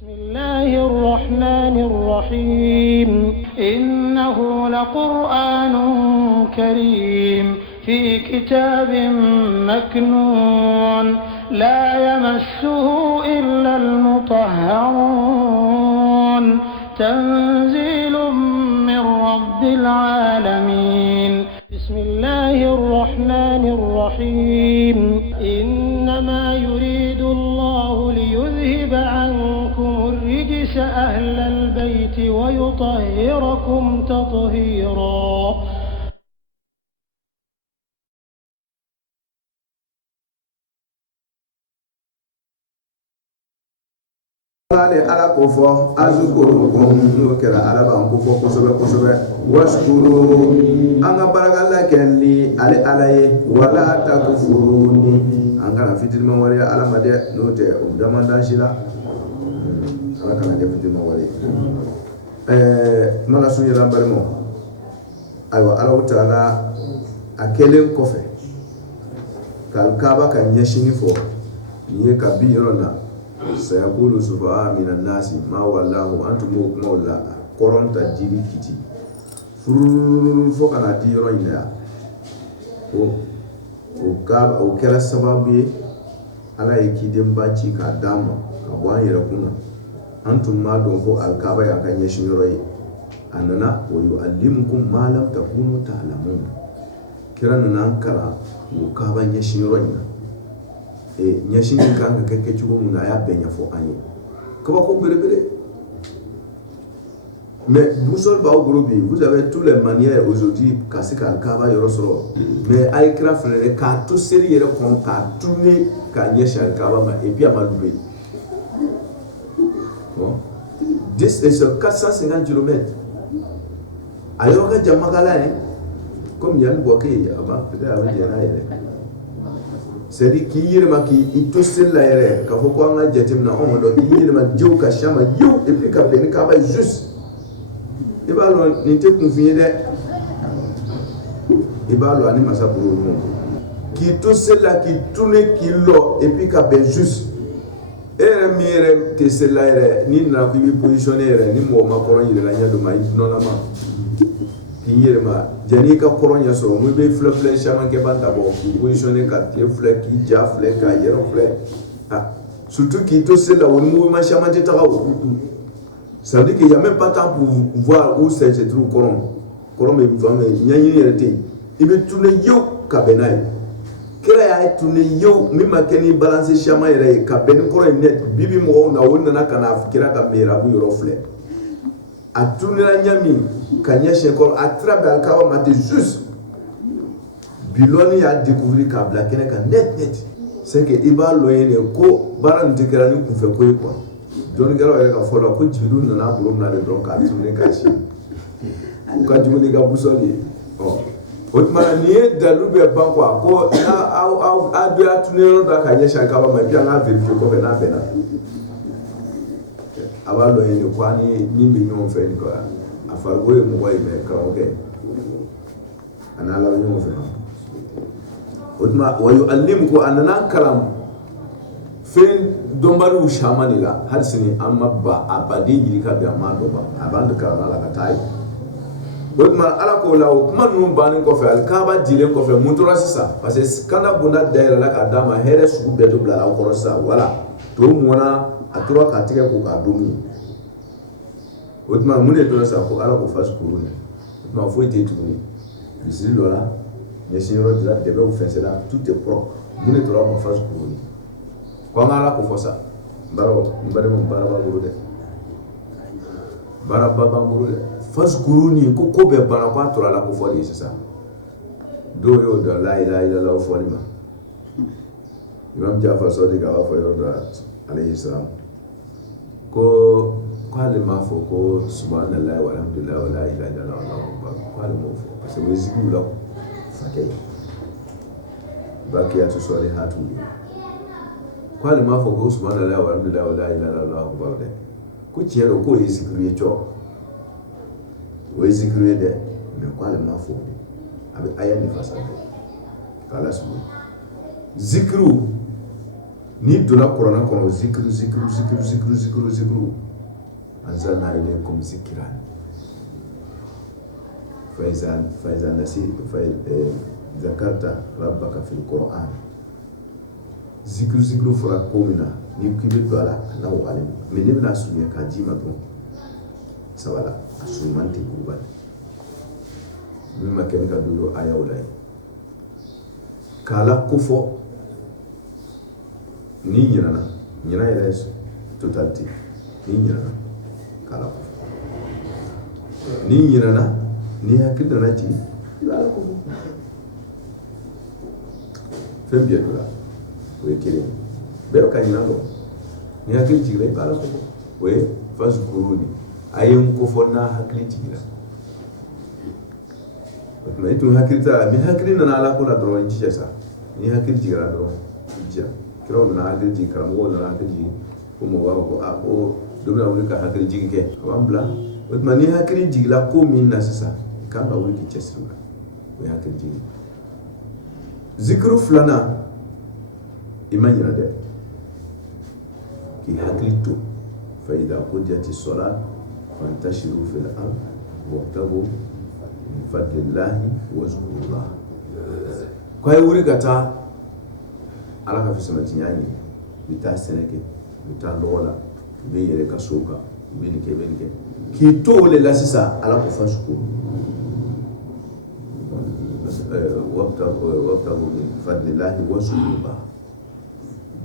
بسم الله الرحمن الرحيم إنه لقرآن كريم في كتاب مكنون لا يمسه إلا المطهرون تنزيل من رب العالمين بسم الله الرحمن الرحيم إنما يريد الله ليذهب عنكم الرجس أهل البيت ويطهركم تطهيرا ale ala ko fɔ azukuru kun n'o kɛra ala b'an ko fɔ kosɛbɛ kosɛbɛ waskuru an ka barakala kɛ ni ale ala ye wala takfuruni an kana fitinima waleya ala ma dɛ n'o tɛ o daman dansi la ala kana kɛ fitinima wale mana sun yɛrɛ an balimaw ayiwa ala taala a kɛlen kɔfɛ ka kaaba ka ɲɛsini fɔ nin ye ka bi yɔrɔ la sayakulu sufaha minan nasi ma wallahu antum kuma la koronta jibi kiti furu fo kana di yɔrɔ in ya o kɛra sababu ye ala ye kiden ba ci k'a d'an ma ka bɔ an yɛrɛ kunna an tun ma dɔn ko alkaaba y'a ka ɲɛsin yɔrɔ ye a nana wa yu'allimukum ma lam takunu ta'lamun kira nana an kalan o kaaba ɲɛsin yɔrɔ in na ɲɛsin kan ka kɛ cogo min na a y'a bɛɛ ɲɛfɔ an ye kabako belebele mais boussole b'aw bolo bi vous avez tous les manières aujourd'hui ka se ka kaaba yɔrɔ sɔrɔ mais a ye kira filɛ dɛ k'a to seli yɛrɛ kɔnɔ k'a tourner k'a ɲɛsin kaaba ma et puis a ma louper bon 10 et sur 450 km a yɔrɔ ka jan makala ye comme Yann Boake a b'a peut-être a bɛ jɛn n'a yɛrɛ c'est-à-dire k'i yirima k'i to seli la yɛrɛ k'a fɔ ko an ka jateminɛ anw dɔn k'i yirima jew ka siyama yew et puis ka bɛn ni kaaba ye juste i b'a lɔn nin tɛ kunfin ye dɛ i b'a lɔn ani masa bolo ɲɔgɔn k'i to seli la k'i tourner k'i lɔ et puis ka bɛn juste e yɛrɛ min yɛrɛ tɛ seli la yɛrɛ n'i nana k'i b'i positionner yɛrɛ ni mɔgɔ ma kɔrɔ yirila ɲɛ dɔ ma i nɔnɔma k'i yɛrɛma jɛn'i ka kɔrɔ ɲɛ sɔrɔ mun bɛ filɛ caman kɛ b'a dabɔ k'i positionner ka tile filɛ k'i ja filɛ k'a yɛrɛ filɛ surtout k'i to seli la o ni mouvement caman tɛ taga o ça veut dire qu'il y a même pas temps pour voir où c'est se trouve kɔrɔ bɛ ɲɛɲini yɛrɛ tɛ yen i bɛ tourner yew ka bɛn n'a ye kira y'a tourner yew min ma kɛ ni balance caman yɛrɛ ye ka bɛn ni kɔrɔ in net bibi mɔgɔw na o nana ka na kira ka mihrabu yɔrɔ filɛ a tournera ɲami ka ɲɛsin kɔrɔ a tira bɛ alkaaba ma te juste bilɔni y'a découvrir k'a bila kɛnɛ kan net c'est que i b'a lɔn ye de ko baara nin tɛ kɛra ni kunfɛ ko ye quoi dɔnnikɛlaw yɛrɛ ka fɔ la ko jibrilu nana bolo minɛ de dɔrɔn k'a tourner k'a si u ka jugu ni ka busɔli ye o tuma na nin ye dalilu bɛ ban quoi ko a dɔ y'a tourner yɔrɔ dɔ ka ɲɛsin alkaaba ma et puis an k'a vérifier kɔfɛ n'a bɛnna a b'a lɔn ye de ko ani min bɛ ɲɔgɔn fɛ ni quoi a farikolo ye mɔgɔ ye mais karamɔgɔkɛ a n'a laban ɲɔgɔn fɛ o tuma wa yu'allimukum ko a nana kalan fɛn dɔnbaliw caman de la hali sini an ma ba a baden ɲini ka bɛn a ma dɔn ba a b'an de kalan la ka taa ye o tuma ala k'o la o kuma ninnu bannen kɔfɛ alikaaba dilen kɔfɛ mun tora sisan parce que kanda bonda dayɛlɛ la k'a d'a ma hɛrɛ sugu bɛɛ de bila a kɔrɔ sisan wala to mɔna a tora k'a tigɛ ko k'a dumuni o tuma mun de tora sisan ko ala ko fasikuru ne o tuma foyi tɛ tuguni misiri dɔ la ɲɛsin yɔrɔ dila dɛbɛw fɛnsɛla tout est propre mun de tora ma fasikuru ne ko an ka ala ko fɔ sa baaraw n balimaw baara b'a bolo dɛ baaraba b'an bolo dɛ fasikuru ni ko bɛɛ banna ko a tora la ko fɔ de ye sisan dɔw y'o dɔn la ilaha illallah fɔli ma imam Jafar Sadiq a b'a fɔ yɔrɔ dɔ la alayhi salam ko k'ale m'a fɔ ko subhanallahi walhamdulillahi wala ilaha illallah wallahu akbar k'ale m'o fɔ parce que o ye zikiru la fakɛ ye bakiyatu salihatu ye k'ale m'a fɔ ko subhanallahi walhamdulillahi wala ilaha illallah wallahu akbar dɛ ko tiɲɛ don k'o ye zikiru ye cɔ o ye zikiru ye dɛ mais k'ale m'a fɔ a bɛ aya ni fasa dɛ k'ala sɔrɔ zikiru ni donna kuranna kɔnɔ zikru anzalna ilaykum zikran فإذا نسيت ذكرت ربك في القرآن ذكر فرا كومنا نيكيبي دولا ناو علم من نبنا سوريا كاجيما دون سوالا اسومانتي غوبان مما كان كدولو ايا ولاي كالا كوفو ni nyina yɛrɛ totality ni nyina kala ko ni nyina ni hakili nana jigi i b'a la ko fɛn bɛɛ dɔ la o ye kelen bɛɛ ka ɲina dɔn ni hakili jigira i b'a la ko o ye fasukuruni a ye n ko fɔ n'a hakili jigira o tuma i tun hakili t'a la ni hakili nana ala ko la dɔrɔn i jija sa ni hakili jigira dɔrɔn i jija kiraw nana hakili jigi karamɔgɔw nana hakili jigi ko mɔgɔ b'a fɔ ko a ko dɔ bɛna wuli ka hakili jigi kɛ a b'an bila o tuma ni hakili jigila ko min na sisan i kan ka wuli k'i cɛsiri o la o ye hakili jigi zikiru filanan i ma ɲinɛ dɛ k'i hakili to fa idha qudiyati salat fantashiru fil ard wabtagu min fadlillahi wazkurullah ko ay wuri ka taa ala ka fisamati ɲaani i bɛ taa sɛnɛ kɛ i bɛ taa lɔgɔ la i bɛ yɛrɛ ka so kan i bɛ nin kɛ i bɛ nin kɛ k'i to o le la sisan ala ko fasukuru wabtagu min fadlillahi wazkurullah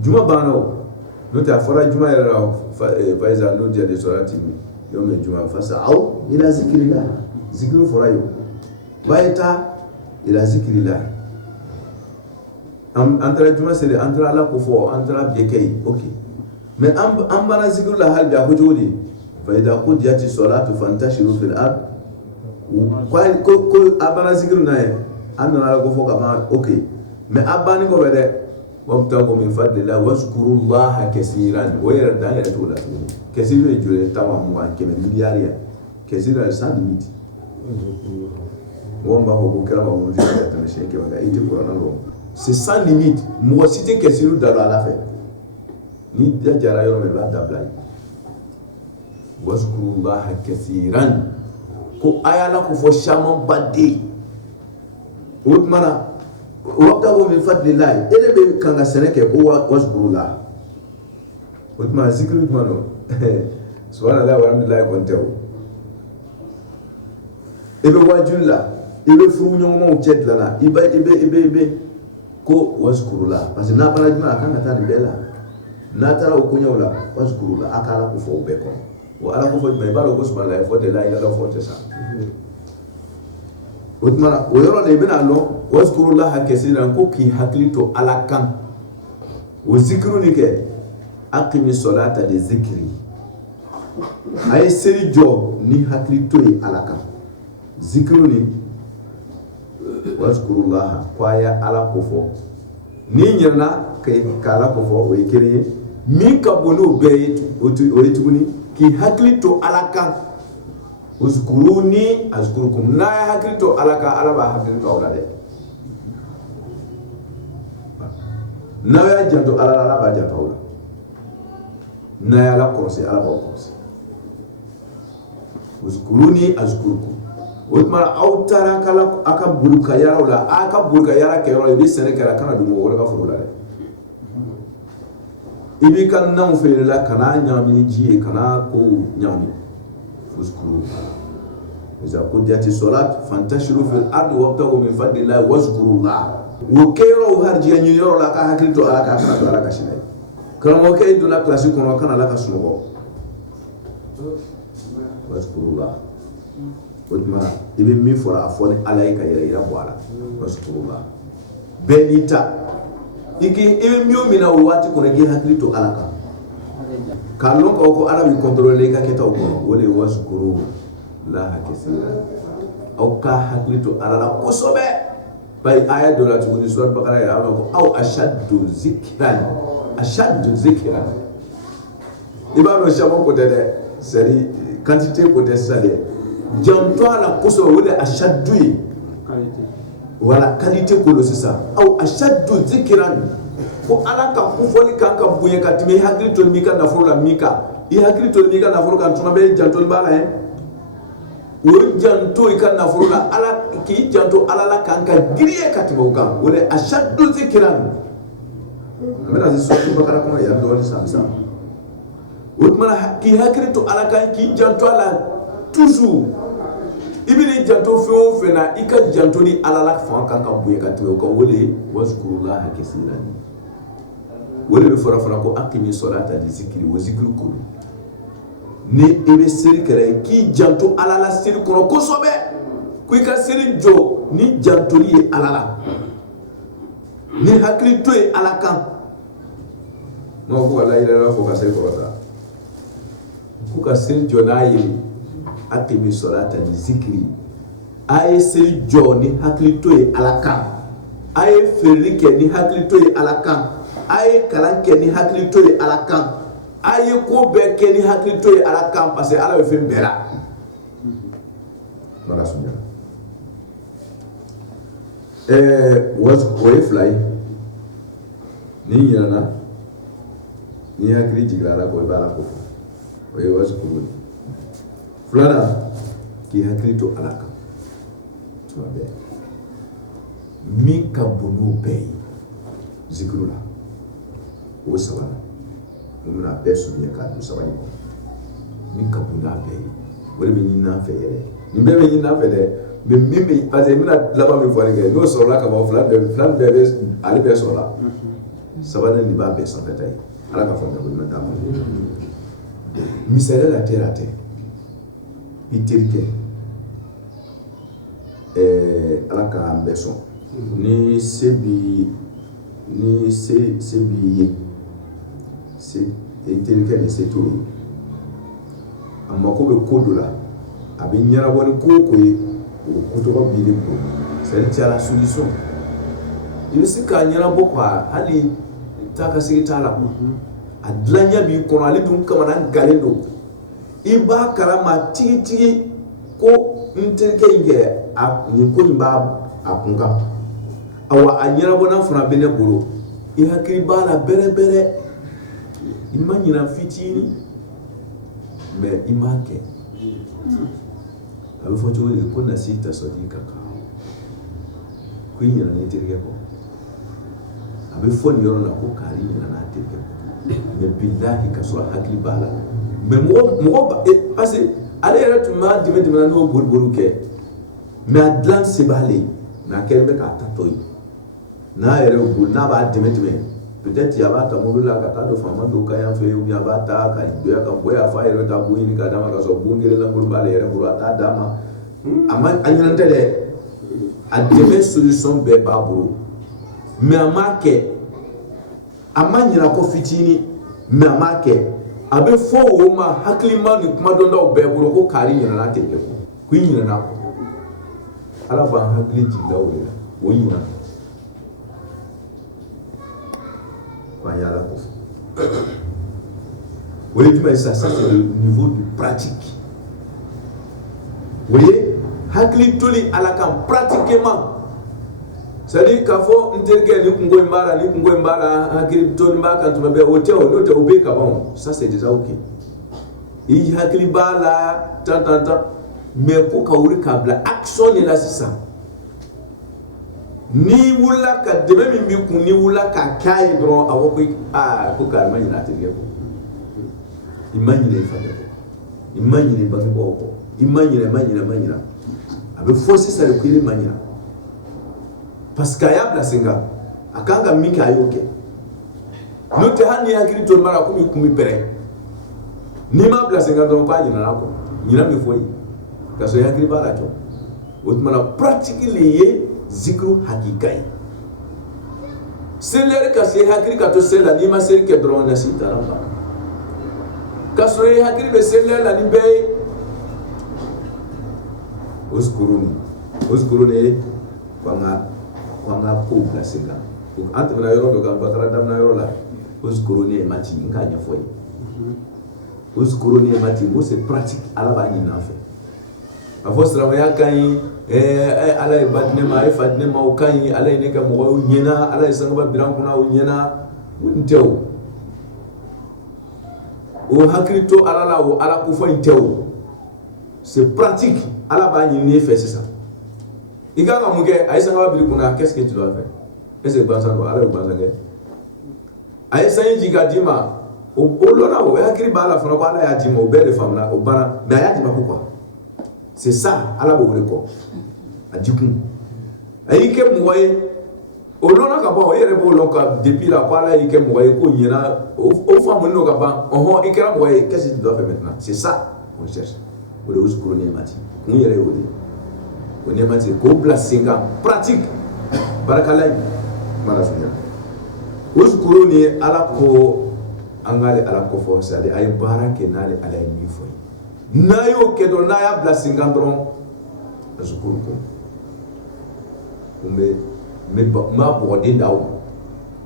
juma banna o n'o tɛ a fɔra juma yɛrɛ la fa iza nudiya lis-salati yawmi juma fas'aw ila zikrillah zikiru fɔra yen b'a ye taa ila zikrillah an taara juma seli an taara ala ko fɔ an taara bɛɛ kɛ yen ok mais an banna zikiru la hali bi a ko cogo di fa iza qudiyati salatu fantashiru fil ard ko a banna zikiru na ye an nana ala ko fɔ ka ban ok mais a banni kɔfɛ dɛ wabtagu min fadlillahi wazkurullaha kaseeran o yɛrɛ dan yɛrɛ t'o la tuguni kɛsiri ye joli taama mugan kɛmɛ miliyari ya kɛsiri ye sans limite mɔgɔ min b'a fɔ ko kɛra ma wuli ka tɛmɛ siɲɛ kɛmɛ kan i tɛ kuranna dɔn c'est sans limite mɔgɔ si tɛ kɛsiri da don ala fɛ ni da jara yɔrɔ min i b'a dabila yen wazkurullaha kaseeran ko a y'a la ko fɔ caman ba den o tuma na wabtagu min fadlillahi ele be kan ka sɛnɛ kɛ ko wazkurullah o tuma zikiri tuma no subhanallah walhamdulillah kɔni tɛ o i bɛ wajuli la i bɛ furu ɲɔgɔnmaw cɛ dilanna i bɛ ko wazkurullah parce que n'a banna juma a kan ka taa nin bɛɛ la n'a taara o koɲɛw la wazkurullah a ka ala ko fɔ o bɛɛ kɔnɔ o ala ko fɔ jumɛn i b'a dɔn ko subhanallah fɔ tɛ la ilaha fɔ tɛ sa o tuma na o yɔrɔ la i bɛna lɔn wazkurullaha kaseeran ko k'i hakili to ala kan o zikiru ni kɛ aqimi salata li zikri a ye seli jɔ ni hakili to ye ala kan zikiru ni wazkurullaha ko a ye ala ko fɔ n'i ɲinɛna ka ala ko fɔ o ye kelen ye min ka bon n'o bɛɛ ye o ye tuguni k'i hakili to ala kan uzkuruni azkurukum n'a ye hakili to ala kan ala b'a hakili to aw la dɛ n'aw y'a janto ala la ala b'a janto aw la n'a y'a la kɔlɔsi ala b'aw kɔlɔsi uzkuruni azkurukum o tuma aw taara a ka boli ka yaraw la a ka boli ka yara kɛ yɔrɔ i bɛ sɛnɛ kɛ la kana don mɔgɔ wɛrɛ ka foro la dɛ i b'i ka nanw feere la kana ɲagami ni ji ye kana ko ɲagami uzkuru iza qudiyati salat fantashiru fil ardi wabtagu min fadlillahi wazkurullah wo kɛ yɔrɔ harijiya ɲini yɔrɔ la ka hakili to ala ka kana to ala ka sinɛ karamɔgɔkɛ i donna kilasi kɔnɔ kana ala ka sunɔgɔ wazkurullah o tuma i bɛ min fɔra a fɔ ni ala ye ka yɛrɛ yira bɔ a la wazkurullah bɛɛ n'i ta i bɛ min o min na o waati kɔnɔ i k'i hakili to ala kan k'a lɔn k'aw ko ala b'i contrôler i ka kɛtaw kɔnɔ o de ye wazkurullaha kaseeran aw ka hakili to ala la kosɛbɛ bari aya dɔ la tuguni surat bakara yɛrɛ a b'a fɔ aw ashaddu zikran i b'a dɔn caman ko tɛ dɛ c'est à dire quantité ko tɛ sisan dɛ janto a la kosɛbɛ o de ye ashaddu ye voilà qualité ko don sisan aw ashaddu zikran ko ala ka kufoli kan ka buye ka timi hakili to mi ka nafolo la mika I hakili to mi ka nafolo kan tuma be janto bala he o janto I ka nafolo la ala ki janto ala la kan ka giriye ka timo kan wala ashaddu zikran amena zi so bakara ko ya do samsa o mana ki hakili to ala kan ki janto ala toujours ibini janto feo fena I ka janto ni ala la fa kan ka buye ka timo kan wala wazkurullaha kaseeran wala be fara ko aqimi salata di zikri wa zikru kulu ni ebe seri kere ki janto ala la seri kono ko sobe ku ka seri jo ni janto li ala la ni hakli to e ala kan no ko ala ila ko ka seri ko ta ku ka seri jo na yi aqimi salata di zikri ay seri jo ni hakli to e ala kan ay feri ke ni hakli to e ala kan ay kalan ke ni hakili to ye ala kan ay ko be ke ni hakili to ye ala kan parce que ala be fe bera mara sunya was koy fly ni yana ni hakili jigla ala ko bala ko oy was ko flana ki hakili to ala kan to be mi ka bonu be zikrula o sabana muna besu nya ka du sabani ko min ka bunda be wala be nyina fe yere ni be nyina fe de be mimi parce que mina laba mi fori ke no so la ka ba flan be ali be so la sabana ni ba be so fetay ala ka fonda ko mata mo misere la terate itirke ala ka ambeso ni sebi ye c'est intelligent et c'est tout amma ko be kodula abi nyara woni ko to ko bi ko c'est la solution il se ka nyara boko hali taka sigitala adlanya bi ko ali dum kama nan galendo iba kalama tigi ko intelligent nge ni ko ba akunga awa anyara bona funa bene buru I hakiri bala bere imanyina fitini me imake abu foto ni ko na sita sodika ka kwinyana ne tirike ko abu foni yoro na ko kari na tirike me billahi ka so hakiri bala me mo ba parce ale era tuma dime na no borburu ke me adlan sebale na kelbe ka tatoyi na ere bu na ba dime peut-être ya ba ta mobula ka ta do fama do ka ya fe u ya ba ta ka do ya ka boya fa ere ta bu ni ka dama ka so bu ngere na buru ba le ere buru ta dama ama anyana tele a dime solution be ba buru me amake amanyira ko fitini me amake abe fo wo ma haklima ni kuma do ndo be buru ko kari nyina na tele ko ku nyina na ala ba hakli ji da wo nyina oui, ça c'est le niveau de pratique. Vous voyez, hakli toli alakam pratiquement. C'est-à-dire qu'il faut interroger ni kungo mbara hakli toli mbaka tu m'appelles hôtel ou n'autre obé kabon. Ça c'est déjà ok. Il hakli bala tant mais pour kauri kabla action ni là c'est ça. Ni wula ka deme mi ku ni wula ka kai dron awo ko ka ma nyina tige ko imanyine fa ko imanyine ba ko imanyine manyina abe force ça le kiri manyina parce que ya blasinga akanga mika ayoke no te hani hakiri to mara ko mi kumi pere ni ma blasinga don pa nyina nako nyina mi foi ka so hakiri bara to otmana practically zikru hakikai selere ka se hakiri ka to sela ni ma sel ke drone na sitaramba ka so hakiri be selere la ni be uskuruni kwanga ko blasinga ante na yoro do kan bakara dam na yoro la uskuruni mati nganya foi uskuruni mati mo c'est pratique ala ba ni na fait avosra ya kan ala badne ma fadne ma kan ala ne ka mo nyena ala sanga ba biran kuna nyena untew o hakrito ala la o ala ko fo intew c'est pratique ala ba ni fait c'est ça iga ga muge ay sa wa bi kuna qu'est-ce que tu dois faire est-ce que banza no ala banza ge ay sa yi ga dima o lona o hakri ba ala fona ko ala ya dima o be de famna o bara mais ya dima quoi c'est ça ala bo ko adikun ay ke muwaye o lona ka ba o yere bo lonka depuis la pala y ke muwaye ko yina o famu no ka ba o ikera muwaye qu'est-ce que tu dois faire maintenant c'est ça on cherche o de uskuru ne mati mun yere o de o ne mati ko place singa pratique barakalay mala sunya uskuru ni ala ko angale ala ko fo sale ay barake nale ala ni fo nayo ke do na ya place singa dron uskuru ko me ma bodi daw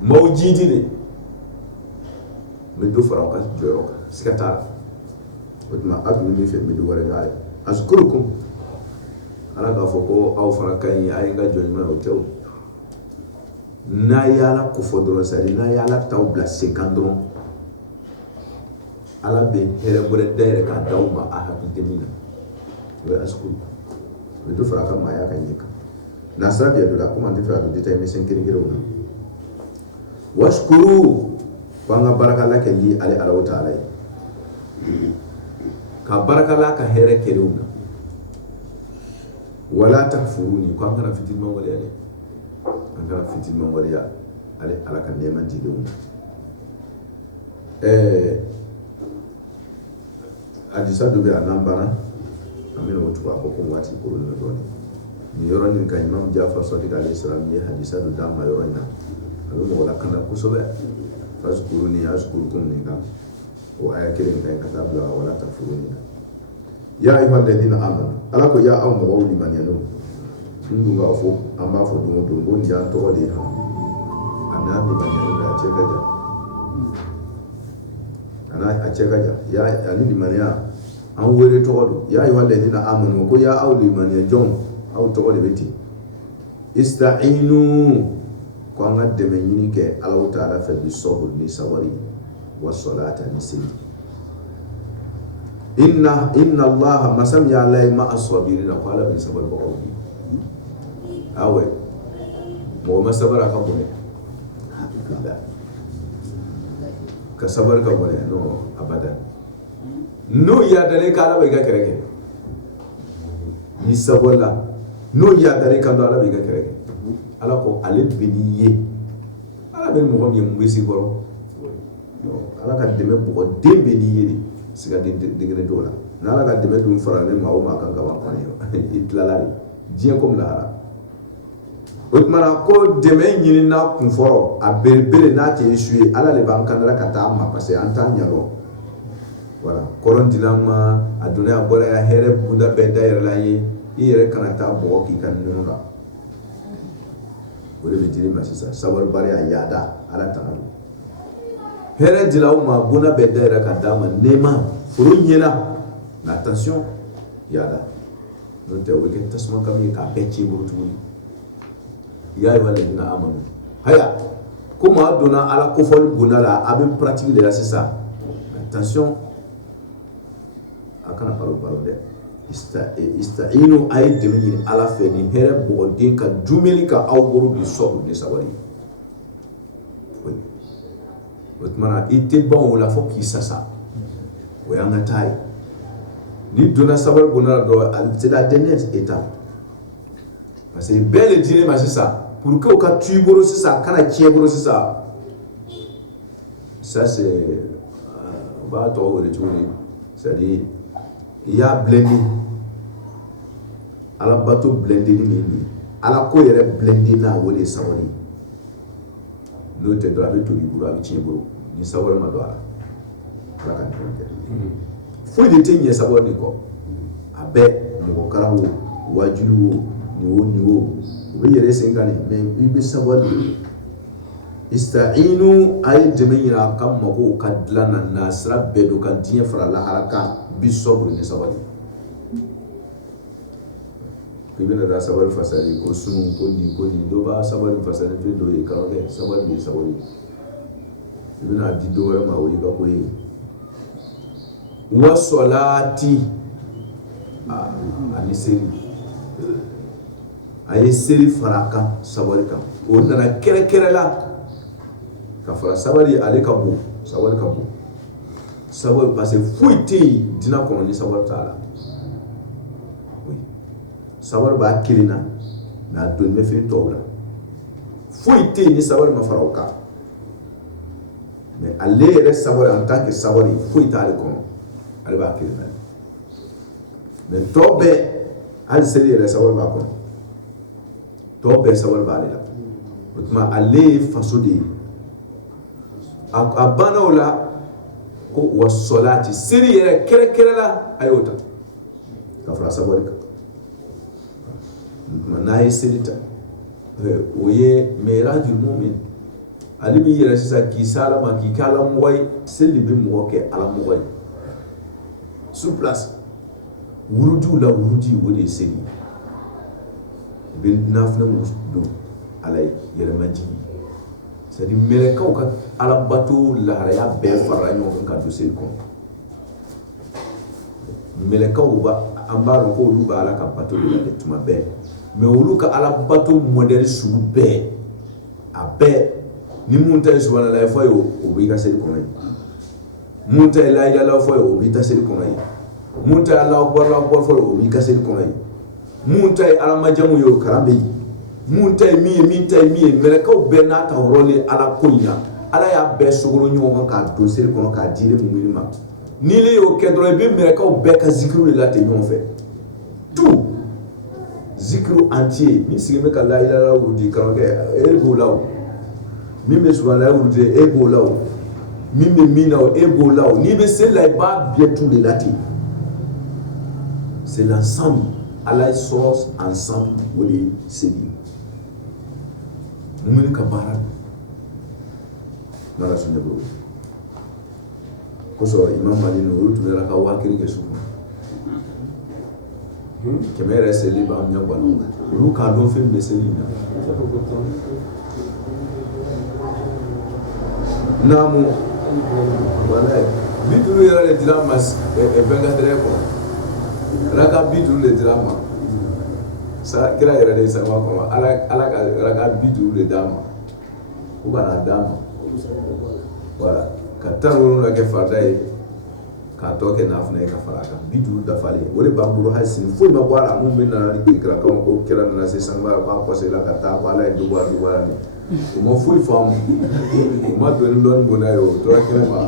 mawjidi de me do fara ka joro ka sikata wotma abni mi fe mi do wala gaay azkurukum ala ga foko aw fara kan ay nga jojma o tew na yala ko fodoro sari na yala taw bla 50 don ala be hele bore dere ka dawma a hakite mina we azkuru me do fara ka ma ya kan yika nasra biya dola kuma ndi fa do dita mi sen kiri kiri una washkuru kwanga baraka lake li ali ala ta'ala ka baraka laka here kiri una wala takfuruni kwanga na fitil man wali ali anga fitil man wali ali ala kan neman jide una hadisa do be anambara amina wotu ko ko wati ko no doni ni yoroni kan imam Jafar Sadiq alayhi salam ni hadisa do dama yorona alu mo wala kana ko sobe fazkuruni azkurukum ni ka o aya kelen kan katabla wala tafuruni ya ayyuhal ladina amanu ala ko ya aw mawli man yanu ndunga fo amba fo dungo dungo ndi an to de ha anani man yanu da ce gaja ana a ce gaja ya ani man ya an were to do ya ayyuhal ladina amanu ko ya aw liman yajon aw to de beti ista'inu ko nga deme nyini ke Allah Ta'ala fa bi sabr ni sawari wa salata ni sin inna Allah masam ya la ma asabirina qala bi sabr ba'udi awe mo ma sabara ka bone ka sabar ka bone no abadan no ya dale kala bai ga kereke ni sabola no ya dare kan do ala be ga kereke ala ko ale beniye ala be mo mi mbesi goro ala ka deme bo dembe ni yedi siga de gene dola na ala ka deme dum fara ne ma o ma kan ka ba ko ne itlala je comme la o mara ko deme nyini na kun foro a berbere na te esue ala le ban kan la ka ta ma parce en temps nyalo voilà koron dilama aduna abora ya here buda be daire la yi yere kana ta bo ki kan nuna wole be jiri masisa sabar bari ayada ala tanalu here dilaw ma buna be daire ka dama nema furu nyela na attention yada no te weke tasma kam ka becci burutu ya yi wala dina amanu haya kuma aduna ala ko fol bunala abin pratique de la c'est ça attention akana paro de ista'inu ay demini ala fe ni here bodin ka jumeli ka awguru bi sobu ni sawari otmana ite bon la fo ki sasa o yanga tay ni dona sabar bonara do c'est la dernière étape parce que belle dîner ma c'est ça pour que o ka tuiboro c'est ça kana kieboro c'est ça c'est on va to retourner c'est-à-dire il y a blendé ala bato blendé ni ala ko yere blendé na wole sawari no te do avec tout liburu avec tieboro ni sawari ma do ala kan fo de tenye sawari ko abe mo karawo wajulu niwo we yere sengani mais ibe sawari ista'inu ay demina kam mako kadlana nasra bedo kan dinya fara la haraka bi sobru ni sawari ibena da sawari fasali ko sunu ko ni do ba sawari fasali fe do e karoge sawari bɛna di dɔ wɛrɛ ma o y'i ka ko ye wa sɔlaati ani seli a ye seli fara a kan sabali kan o nana kɛrɛkɛrɛ la ka fara sabali ale ka bon sabali ka bon sabali parce que foyi tɛ yen dina kɔnɔ ni sabali t'a la sabali b'a kelen na mais a donni bɛ fɛn tɔw la foyi tɛ yen ni sabali ma fara o kan mais ale yɛrɛ sabali en tant que sabali foyi t'ale kɔnɔ ale b'a kelen na mais tɔ bɛɛ hali seli yɛrɛ sabali b'a kɔnɔ tɔ bɛɛ sabali b'ale la o tuma ale ye faso de ye a banna o la ko wa sɔlaati seli yɛrɛ kɛrɛkɛrɛ la a y'o ta ka fara sabali kan n'a ye seli ta o ye meerajul mu'min ale b'i yɛrɛ sisan k'i se Ala ma k'i kɛ Ala mɔgɔ ye seli bɛ mɔgɔ kɛ Ala mɔgɔ ye sur place wurudiw la wurudi o de ye seli i bɛ nafila mun don Ala ye yɛlɛma jigi c'est à dire mɛlɛkaw ka Ala bato laharaya bɛɛ farala ɲɔgɔn kan ka don seli kɔnɔ mɛlɛkaw ba an b'a dɔn ko olu bɛ Ala ka bato de la de tuma bɛɛ mais olu ka Ala bato modèle sugu bɛɛ a bɛɛ ni mun ta ye subhanallah fɔ ye o b'i ka seli kɔnɔ ye mun ta ye la ilaha illallah fɔ ye o b'i ta seli kɔnɔ ye mun ta ye Allahu akbar fɔ ye o b'i ka seli kɔnɔ ye mun ta ye Ala majamu ye o kalan bɛ yen mun ta ye min ye mɛlɛkaw bɛɛ n'a ta rôle Ala ko in na Ala y'a bɛɛ sogoro ɲɔgɔn kan k'a don seli kɔnɔ k'a di mumini ma n'i le y'o kɛ dɔrɔn i bɛ mɛlɛkaw bɛɛ ka zikiru de la ten ɲɔgɔn fɛ tout zikiru entier min sigilen bɛ ka la ilaha illallah wurudi karamɔgɔkɛ e b'o la o min bɛ subhanallah wurudi e b'o la o min bɛ min na o e b'o la o n'i bɛ seli la i b'a bɛɛ tout de la ten c'est l'ensemble Ala sɔrɔ ensemble o de ye seli mumini ka baara don n'Ala sɔnna bolo kosɔn Imam Mali ninnu olu tun bɛ ka 1000 kɛ su kɔnɔ kɛmɛ yɛrɛ seli b'an ɲɛ guwan olu k'a dɔn fɛn bɛ seli na naamu wala 50 yɛrɛ de dira ma 24 heures kɔnɔ raka 50 de dira ma sa kira yɛrɛ de sama kɔnɔ ala ka raka 50 de d'a ma ko kana d'a ma wala ka 17 kɛ farida ye k'a tɔ kɛ nafila ye ka fara a kan 50 dafalen o de b'an bolo hali sini foyi ma bɔ a la mun bɛ nana ni kira kama ko kira nana se sanba k'a kɔsɛ la ka taa ko ala ye dɔ bɔ a ni o ma foyi faamu o ma dɔɔni dɔɔni bɔ n'a ye o tora kɛnɛ ma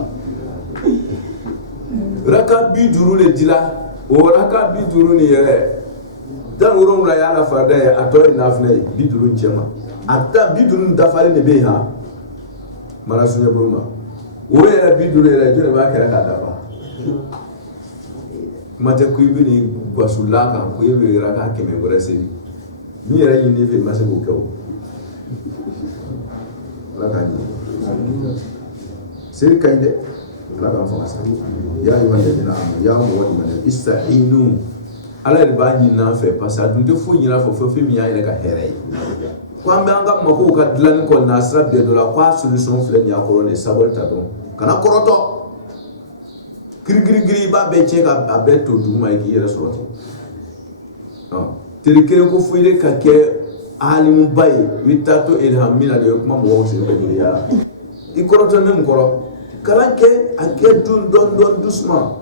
raka 50 de dila o raka 50 ni yɛrɛ 17 y'a la farida ye a tɔ ye nafila ye 50 cɛ ma a ta 50 dafalen de bɛ yen han mara sunjɛ bolo ma o yɛrɛ 50 yɛrɛ jɔn de b'a kɛra k'a dafa kuma tɛ ko i bɛ nin gasula kan ko e bɛ raka 100 wɛrɛ seli min yɛrɛ ɲini fɛ i ma se k'o kɛ o ala k'a ɲini seli ka ɲi dɛ ala k'an fanga sa ya ayyuha alladhina amanu ya mɔgɔ jumɛn ista'inu ala yɛrɛ b'a ɲini an fɛ parce que a dun tɛ foyi ɲini an fɛ fɛn min y'an yɛrɛ ka hɛrɛ ye ko an bɛ an ka mɔgɔw ka dilanni kɔnɔ n'a sira bɛɛ dɔ la ko a solution filɛ nin ye a kɔrɔ nin sabali ta dɔrɔn kana kɔrɔtɔ girigirigiri i b'a bɛɛ cɛ ka a bɛɛ to duguma ye k'i yɛrɛ sɔrɔ ten teri kelen ko fo i ka kɛ alimuba ye i bɛ taa to ilham min na de ye kuma mɔgɔw sen bɛ ɲini yala i kɔrɔtɔ ne mun kɔrɔ kalan kɛ a kɛ dɔɔni doucement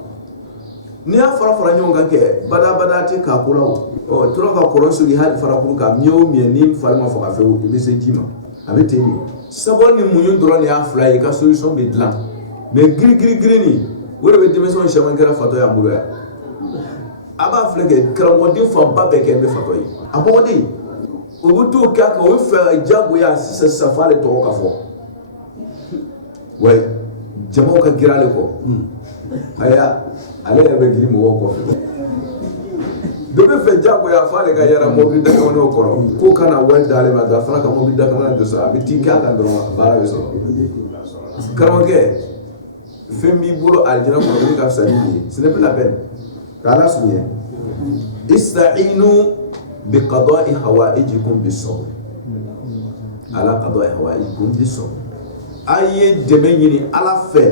n'i y'a fara ɲɔgɔn kan kɛ bada tɛ k'a ko la o tora ka kɔrɔ sigi hali farakuru kan miɲɛ o miɲɛ ni fari ma faga fewu i bɛ se ji ma a bɛ ten de sabali ni muɲu dɔrɔn de y'a fila ye i ka solution bɛ dilan mais girigirigiri nin o de bɛ denmisɛnw caman kɛra fatɔ y'an bolo yan a b'a filɛ kɛ karamɔgɔden fanba bɛɛ kɛ n bɛ fatɔ ye a bɔgɔden o bɛ t'o kɛ a kan o ye fɛ jagoya sisan f'ale tɔgɔ ka fɔ wa jamaw ka girin ale kɔ aya ale yɛrɛ bɛ girin mɔgɔw kɔfɛ dɔ bɛ fɛ jagoya f'ale ka yɛrɛ mobili dakamanew kɔrɔ k'o kana wari d'ale ma a fana ka mobili dakamane dɔ sɔrɔ a bɛ t'i kɛ a kan dɔrɔn baara bɛ sɔrɔ karamɔgɔkɛ fɛn b'i bolo aljana kɔnɔ min ka fisa ni ye ce n'est plus la peine k'ala suɲɛ ista'inu bi qada'i hawaijikum bis sabr ala qada'i hawaijikum bis sabr aye dɛmɛ ɲini ala fɛ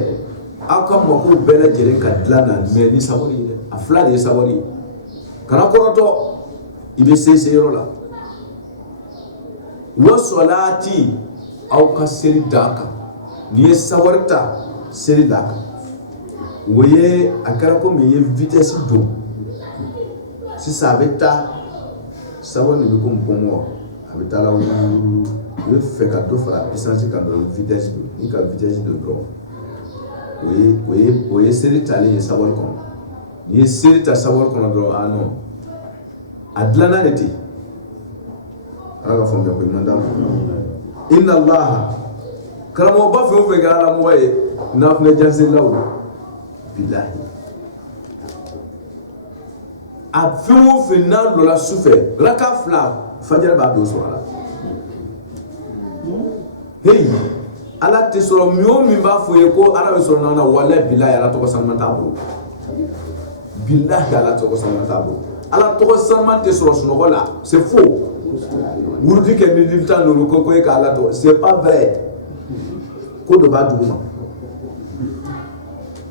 aw ka mako bɛɛ lajɛlen ka dilan na mais ni sabari ye dɛ a fila de ye sabari ye kana kɔrɔtɔ i bɛ se yɔrɔ la wa salati aw ka seli d'a kan n'i ye sabari ta seli d'a kan o ye a kɛra komi i ye vitesse don sisan a bɛ taa sabari de bɛ komi bɔnbɔn a bɛ taa la i bɛ fɛ ka dɔ fara puissance kan dɔrɔn vitesse don n'i ka vitesse don dɔrɔn o ye seli talen ye sabari kɔnɔ n'i ye seli ta sabari kɔnɔ dɔrɔn ah non a dilanna de ten ala ka faamuya ko ɲuman d'a ma inna allaha karamɔgɔba fɛn o fɛn kɛra alamɔgɔ ye nafunɛ janselaw bilahi a fɛn o fɛn n'a lɔla sufɛ raka fila fajiri b'a don sɔrɔ a la hey ala tɛ sɔrɔ min o min b'a fɔ ye ko ala bɛ sɔrɔ ɲɔgɔn na walahi bilahi ala tɔgɔ sanuman t'a bolo bilahi ala tɔgɔ sanuman t'a bolo ala tɔgɔ sanuman tɛ sɔrɔ sunɔgɔ la c'est faux wurudi kɛ ni tan nuru ko e ka ala tɔgɔ c'est pas vrai ko dɔ b'a duguma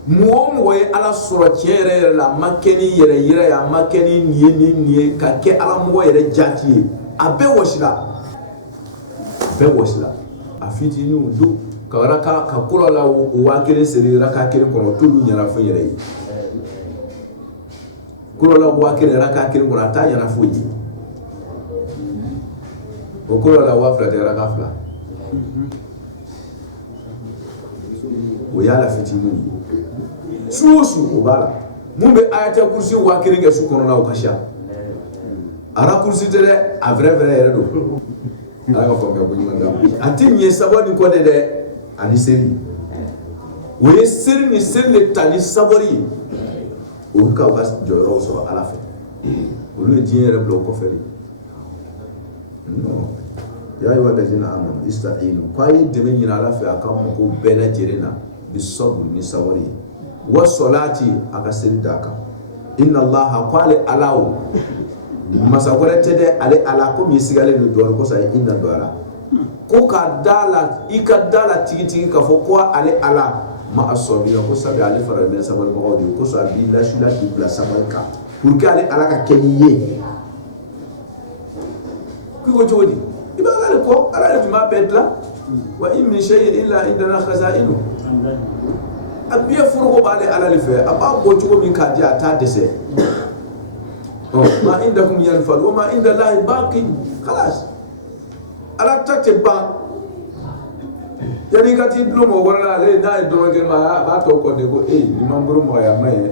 mɔgɔ o mɔgɔ ye ala sɔrɔ tiɲɛ yɛrɛ yɛrɛ la a ma kɛ ni yɛrɛ yira ye a ma kɛ ni nin ye ka kɛ ala mɔgɔ yɛrɛ jaati ye a bɛɛ wɔsila a fitinin don ka raka ka kɔrɔ la o 1000 seli raka 1 kɔnɔ t'olu ɲɛna fo yɛrɛ ye kɔrɔ la 1000 raka 1 kɔnɔ a t'a ɲɛna foyi ye o kɔrɔ la 2000 tɛ raka 2 o y'a la fitinin su o su o b'a la mun bɛ ayatul kursi 1000 kɛ su kɔnɔ la o ka ca ara kursi tɛ dɛ a vrai yɛrɛ don ala ka faamuya ko ɲuman d'a ma a tɛ ɲɛ sabari kɔ dɛ ani seli o ye seli ni seli de ta ni sabari ye o bɛ k'aw ka jɔyɔrɔw sɔrɔ ala fɛ olu ye diɲɛ yɛrɛ bila o kɔfɛ de non ya ayyuha allazina amanu ista'inu ko a ye dɛmɛ ɲini ala fɛ a ka mako bɛɛ lajɛlen na bi sabri ni sabari ye wa salati a ka seli d'a kan inna allaha ko ale alaw masa wɛrɛ tɛ dɛ ale ala komi i sigalen don dɔɔnin kosɔn ye i na don a la ko ka da la i ka da la tigitigi k'a fɔ ko ale ala ma a sɔbila ko sabu ale faralen bɛ sabalibagaw de ye kosɔn a b'i lasila k'i bila sabali kan pour que ale ala ka kɛ n'i ye k'i ko cogo di i b'a ala de kɔ ala de tun b'a bɛɛ dilan wa in min shay'in illa indana khaza'inu a bɛɛ foroko b'ale ala de fɛ a b'a bɔ cogo min k'a di a t'a dɛsɛ ma indakum yanfad wa ma inda Allahi baqi khalas ala ta tɛ ban yani ka t'i dulon mɔgɔ wɛrɛ la ale n'a ye dɔrɔn kɛ ma a b'a tɔ kɔ de ko ni ma n bolo mɔgɔya ma ye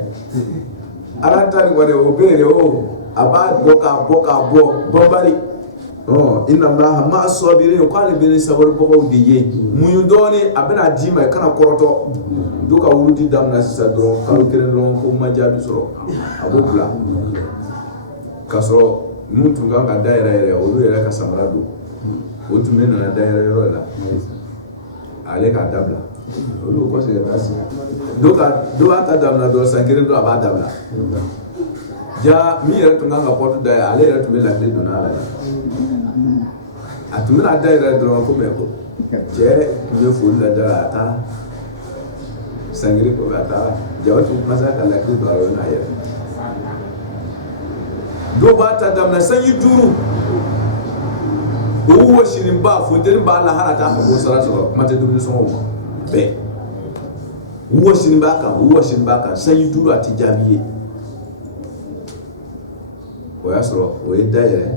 ala ta nin kɔni o bɛ yen o a b'a bɔ k'a bɔ bɔnbali inna allaha ma'a sabirin ko ale bɛ ni sabaribagaw de ye muɲu dɔɔnin a bɛna d'i ma i kana kɔrɔtɔ do ka wurudi daminɛ sisan dɔrɔn kalo 1 dɔrɔn ko ma jaabi sɔrɔ a b'o bila k'a sɔrɔ mun tun kan ka da yɛrɛ olu yɛrɛ ka samara don o tun bɛ nana da yɛrɛ yɔrɔ la ale k'a dabila olu ko c'est facile do b'a ta daminɛ dɔrɔn san 1 dɔrɔn a b'a dabila ja min yɛrɛ tun kan ka porte da ale yɛrɛ tun bɛ lakile donna a la a tun bɛna da yɛrɛ dɔrɔn ko mɛ ko cɛ tun bɛ foli la da a taara san 1 kɔfɛ a taara ja o tun masa ka lakile don a yɔrɔ n'a yɛrɛ dɔw b'a ta daminɛ sanji 5 o wɔsinin ba funteni b'a la hali a t'a fɛ k'o sara sɔrɔ kuma tɛ dumuni sɔngɔw ma bɛɛ wɔsinin b'a kan sanji 5 a tɛ jaabi ye o y'a sɔrɔ o ye da yɛrɛ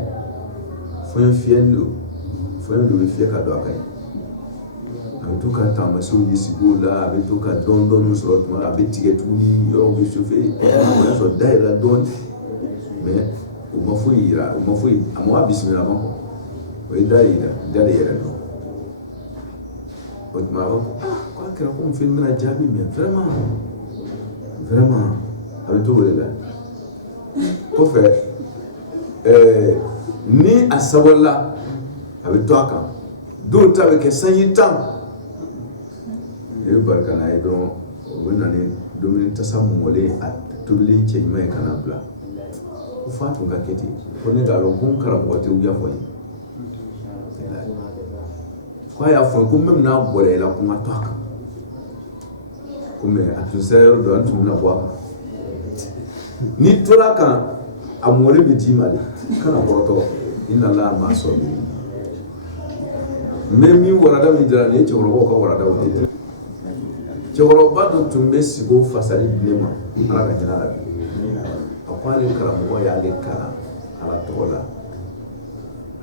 fɛn fiyɛn do bɛ fiyɛ ka don a kan a bɛ to ka taamasew ye sigiw la a bɛ to ka dɔɔnin sɔrɔ tuma a bɛ tigɛ tuguni yɔrɔ bɛ chauffer o y'a sɔrɔ da yɛrɛ dɔɔnin mais o ma foyi yira o ma foyi a ma bisimila ma kɔ o ye da yira da de yɛrɛ dɔn o tuma a b'a fɔ ko a kɛra ko n fɛn bɛna jaabi mais vraiment a bɛ to o de la kɔfɛ ni a sabalila a bɛ to a kan dɔw ta bɛ kɛ sanji 10 i bɛ barika n'a ye dɔrɔn o bɛ na ni dumuni tasa mɔlen a tobilen cɛ ɲuman ye ka na bila ko fa tun ka kɛ ten ko ne k'a dɔn ko n karamɔgɔ tɛ u yafa ye ko y'a fɔ ko même n'a bɔra i la ko n ka to a kan komi a tun sera yɔrɔ dɔ an tun bɛna bɔ a kan n'i tora a kan a mɔlen bɛ d'i ma de kana kɔrɔtɔ inna Allaha ma'a sabirin mais min warada min dira nin ye cɛkɔrɔbaw ka waradaw de cɛkɔrɔba dɔ tun bɛ sigi o fasali di ne ma Ala ka hinɛ a la bi a ko ale karamɔgɔ y'ale kalan Ala tɔgɔ la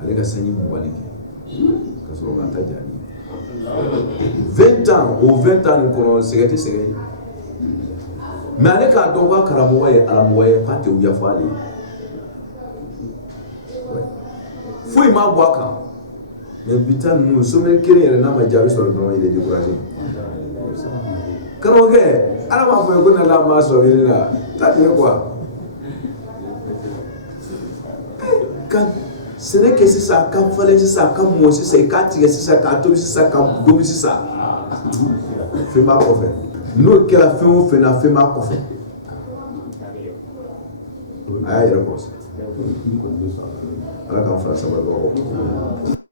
ale ka sanji 20 kɛ ka sɔrɔ ka taa jaabi 20 ans o 20 ans nin kɔnɔ sɛgɛ tɛ sɛgɛ ye mais ale k'a dɔn k'a karamɔgɔ ye alamɔgɔ ye k'a tɛ yafa ale ye foyi m'a bɔ a kan mais bi ta ninnu semaine kelen yɛrɛ n'a ma jaabi sɔrɔ dɔrɔn il est découragé karamɔgɔkɛ Ala m'a fɔ ko inna Allaha ma'a sabirin la taa tigɛ quoi ka sɛnɛ kɛ sisan ka falen sisan ka mɔ sisan i k'a tigɛ sisan k'a tobi sisan ka dobi sisan fɛn b'a kɔfɛ n'o kɛra fɛn o fɛn na fɛn b'a kɔfɛ a y'a yɛrɛ kɔlɔsi Ala k'an fara sabalibagaw